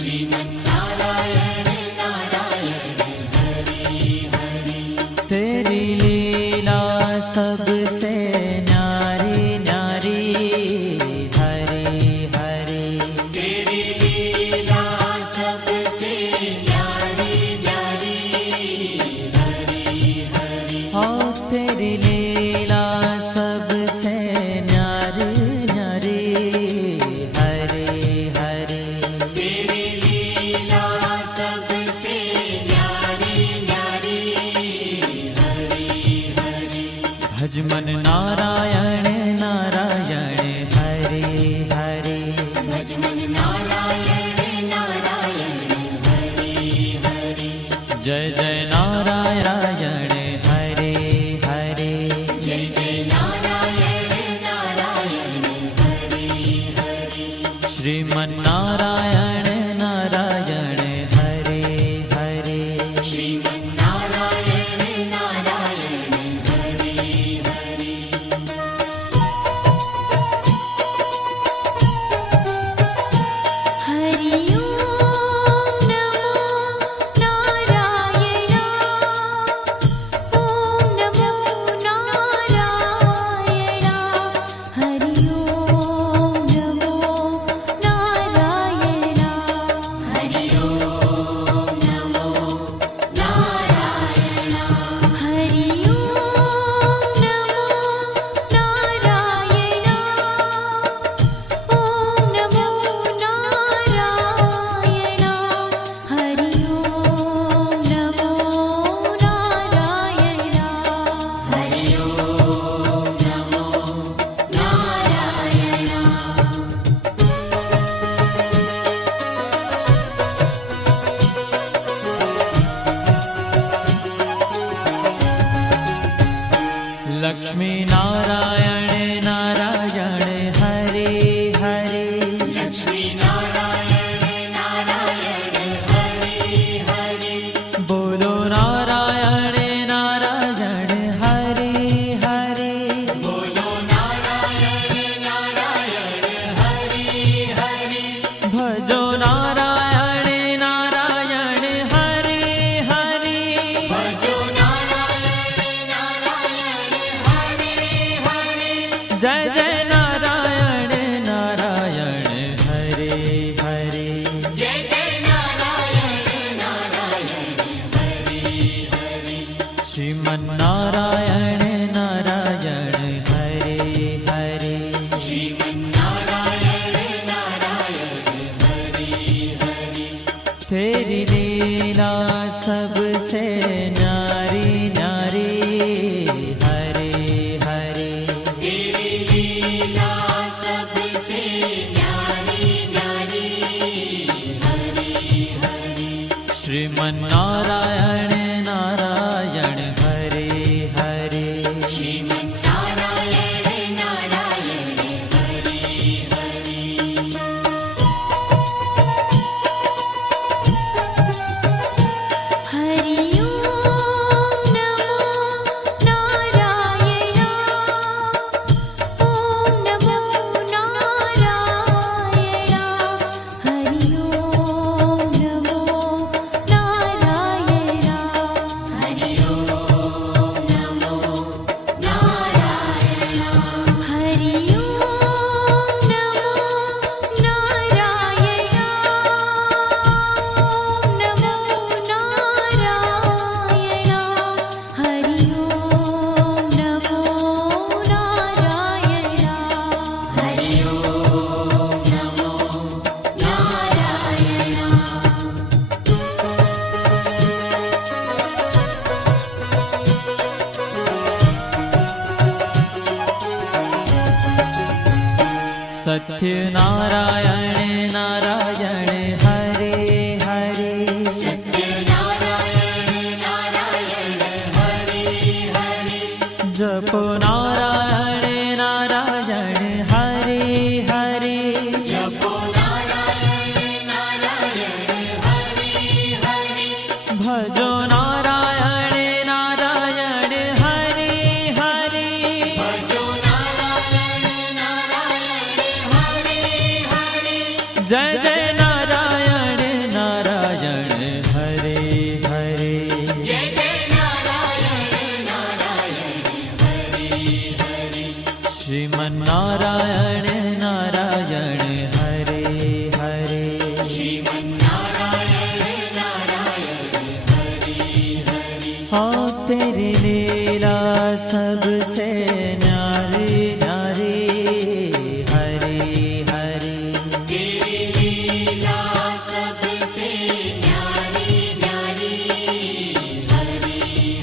श्रीमन्नारायण नारायण हरि हरि। तेरी लीला सबसे न्यारी न्यारी हरि हरि। तेरी लीला सबसे न्यारी न्यारी हरि हरि। हाँ तेरी लीला सबसे न्यारी न्यारी हरि हरि। तेरी लीला सबसे न्यारी न्यारी हरि हरि। भज मन नारायण नारायण हरि हरि। भज मन नारायण नारायण हरि हरि। जय जय नारायण हरि हरि। जय जय नारायण नारायण हरि हरि। श्रीमन्नारायण नारायण हरि हरि। श्रीमन्नारायण नारायण हरि हरि। हरि ओम नमो नारायण। ओम नमो नारायण। हरि ओम नमो नारायण। हरि ओम नमो नारायण। हरि ओम नमो नारायण। ओम नमो नारायण। हरि ओम नमो नारायण। हरि ओम नमो नारायण। लक्ष्मी नारायण नारायण हरि हरि। लक्ष्मी नारायण नारायण हरि हरि। बोलो नारायण नारायण हरि हरि। बोलो नारायण नारायण हरि हरि। भजो नारायण नारायण हरि हरि। भजो नारायण नारायण हरि हरि। जय जय नारायण नारायण हरि हरि। जय जय नारायण नारायण हरि हरि। श्रीमन्नारायण नारायण हरि हरि। श्रीमन्नारायण नारायण हरि हरि। तेरी लीला सबसे न्यारी न्यारी हरि हरि। तेरी लीला सबसे न्यारी न्यारी हरि हरि। श्रीमन्नारायण नारायण हरि हरि। श्रीमन्नारायण नारायण हरि हरि। हरि ओम नमो नारायण। ओम नमो नारायण। हरि ओम नमो नारायण। हरि ओम नमो नारायण। हरि ओम नमो नारायण। ओम नमो नारायण। हरि ओम नमो नारायण। हरि ओम नमो नारायण। सत्य नारायण नारायण हरि हरि। सत्य नारायण नारायण हरि हरि। जपो नारायण नारायण हरि हरि। जपो नारायण नारायण हरि हरि। भजो नारायण नारायण हरि हरि। भजो नारायण नारायण हरि श्रीमन्नारायण नारायण हरि हरि हाँ तेरी लीला सबसे न्यारी न्यारी हरि हरि तेरी लीला सबसे न्यारी न्यारी हरि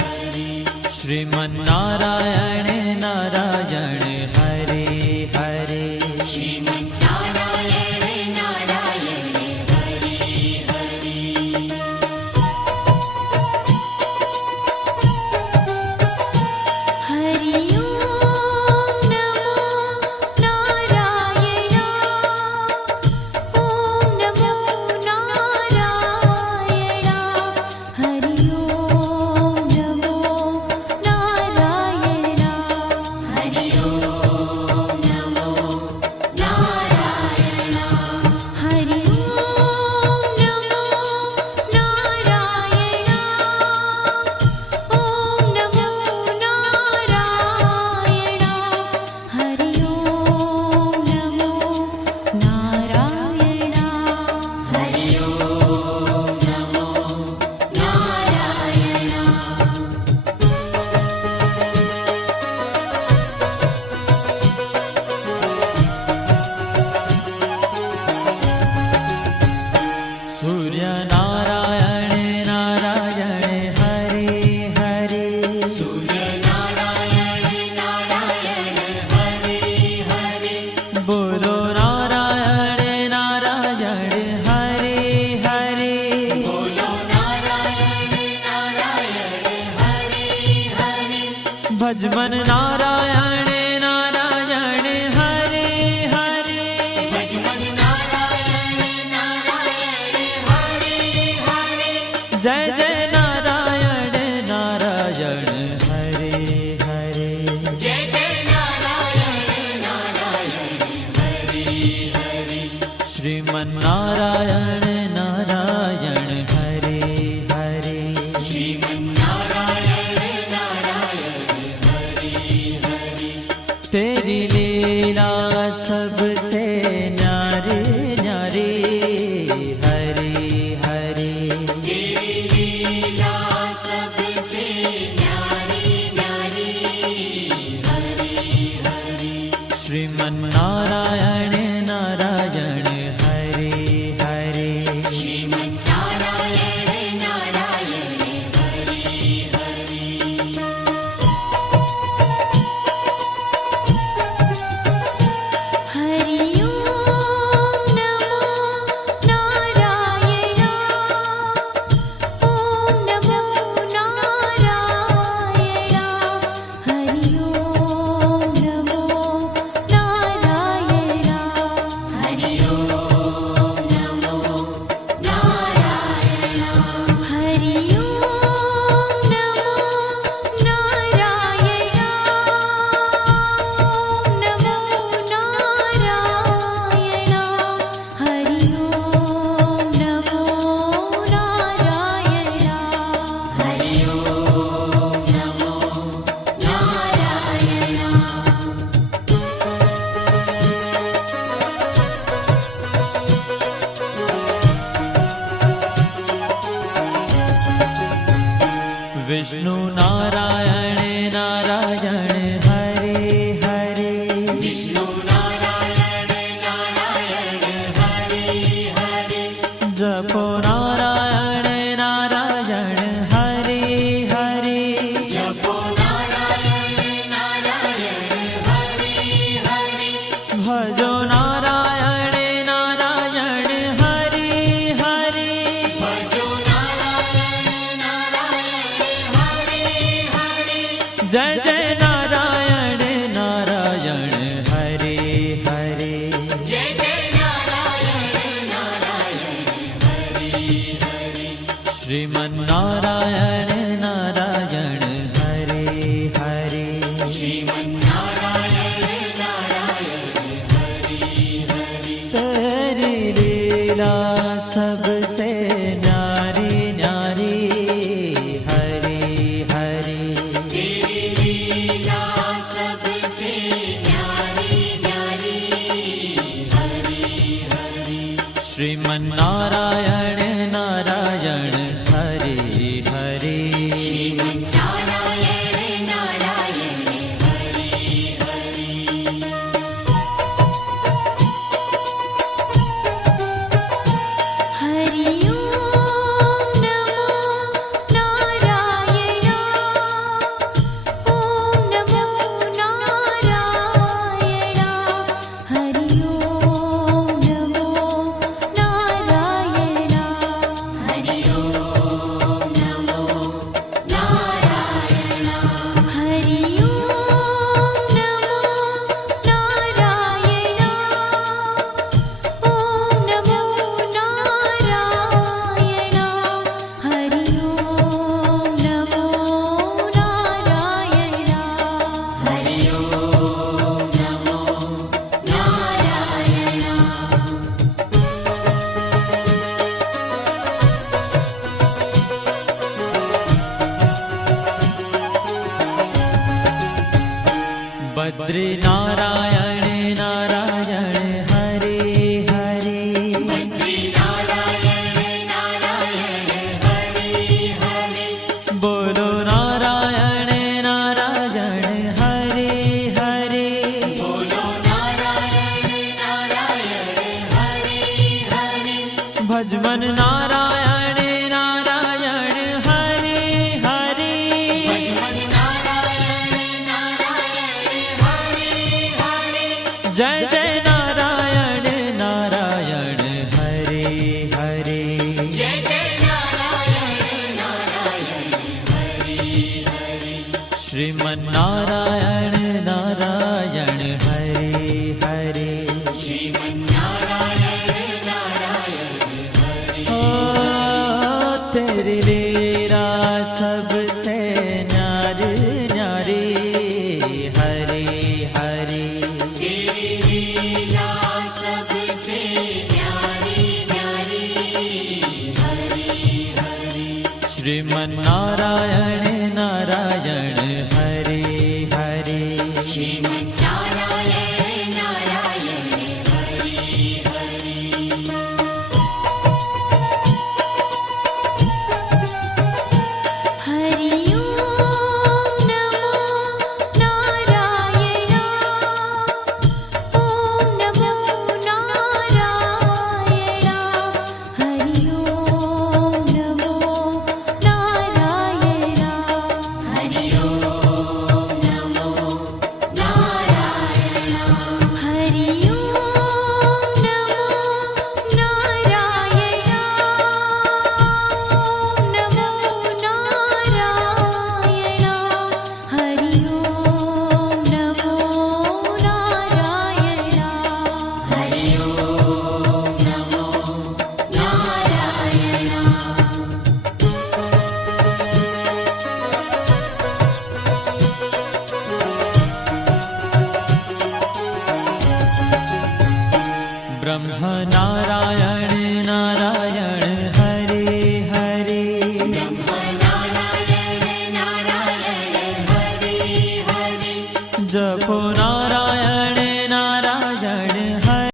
हरि श्रीमन्नारायण नारायण हरि हरि श्रीमन्नारायण नारायण हरि हरि हरि ओम नमो नारायण ओम नमो नारायण हरि ओम नमो नारायण हरि ओम नमो नारायण हरि ओम नमो नारायण ओम नमो नारायण हरि ओम नमो नारायण हरि ओम नमो नारायण सूर्य नारायण नारायण हरि हरि सूर्य नारायण नारायण हरि हरि बोलो नारायण नारायण हरि हरि बोलो नारायण नारायण हरि हरि भजमन नारायण नारायण हरि हरि भजमन नारायण नारायण हरि हरि जय जय नारायण नारायण हरि हरि जय जय नारायण नारायण हरि हरि श्रीमन्नारायण नारायण हरि हरि श्रीमन्नारायण नारायण हरि हरि तेरी लीला सबसे न्यारी न्यारी हरि हरि तेरी लीला सबसे न्यारी न्यारी हरि हरि श्रीमन्नारायण नारायण हरि हरि श्रीमन्नारायण नारायण हरि हरि हरि ओम नमो नारायण ओम नमो नारायण हरि ओम नमो नारायण हरि ओम नमो नारायण हरि ओम नमो नारायण ओम नमो नारायण हरि ओम नमो नारायण हरि ओम नमो नारायण विष्णु नारायण नारायण हरि हरि विष्णु नारायण नारायण हरि हरि जपो नारायण नारायण हरि हरि जपो नारायण नारायण हरि हरि भजो नारायण नारायण हरि हरि भजो नारायण नारायण हरि हरि जय जय नारायण नारायण हरि हरि जय जय नारायण नारायण हरि हरि श्रीमन्नारायण नारायण हरि हरि श्रीमन्नारायण नारायण हरि हरि तेरी लीला सबसे न्यारी न्यारी हरि हरि तेरी लीला सबसे न्यारी न्यारी हरि हरि श्रीमन्नारायण નારાયણ નારાયણ હરે હરે નારાયણ નારાયણ હરિ હરિ હરિ ઓમ નમો નારાયણ ઓમ નમો નારાયણ હરિ ઓમ નમો નારાયણ હરિ ઓમ નમો નારાયણ હરિ ઓમ નમો નારાયણ ઓમ નમો નારાયણ હરિ ઓમ નમો નારાયણ હરિ ઓમ નમો નારાયણ બદ્રી નારાયણ નારાયણ હરે હરે નારાયણ નારાયણ હરિ હરિ બોલો નારાયણ નારાયણ હરે હરે બોલો નારાયણ નારાયણ હરિ હરિ ભજમન નારાયણ નારાયણ હરે હરે ભજમન નારાયણ નારાયણ હરિ હરિ જય જય નારાયણ નારાયણ હરે હરે જય જય નારાયણ નારાયણ હરિ હરિ શ્રીમન નારાયણ નારાયણ હરે હરે શ્રીમન્નારાયણ નારાયણ હરિ ओ तेरी लीला सबसे न्यारी न्यारी हरे हरे तेरी लीला सबसे न्यारी न्यारी हरि हरि श्रीमन नारायण नारायण हरे हरे श्रीमन्नारायण नारायण हरि हरि હરિ ઓમ નમો નારાયણ ઓમ નમો નારાયણ હરિ ઓમ નમો નારાયણ હરિ ઓમ નમો નારાયણ હરિ ઓમ નમો નારાયણ ઓમ નમો નારાયણ હરિ ઓમ નમો નારાયણ હરિ ઓમ નમો નારાયણ ब्रह्म नारायण नारायण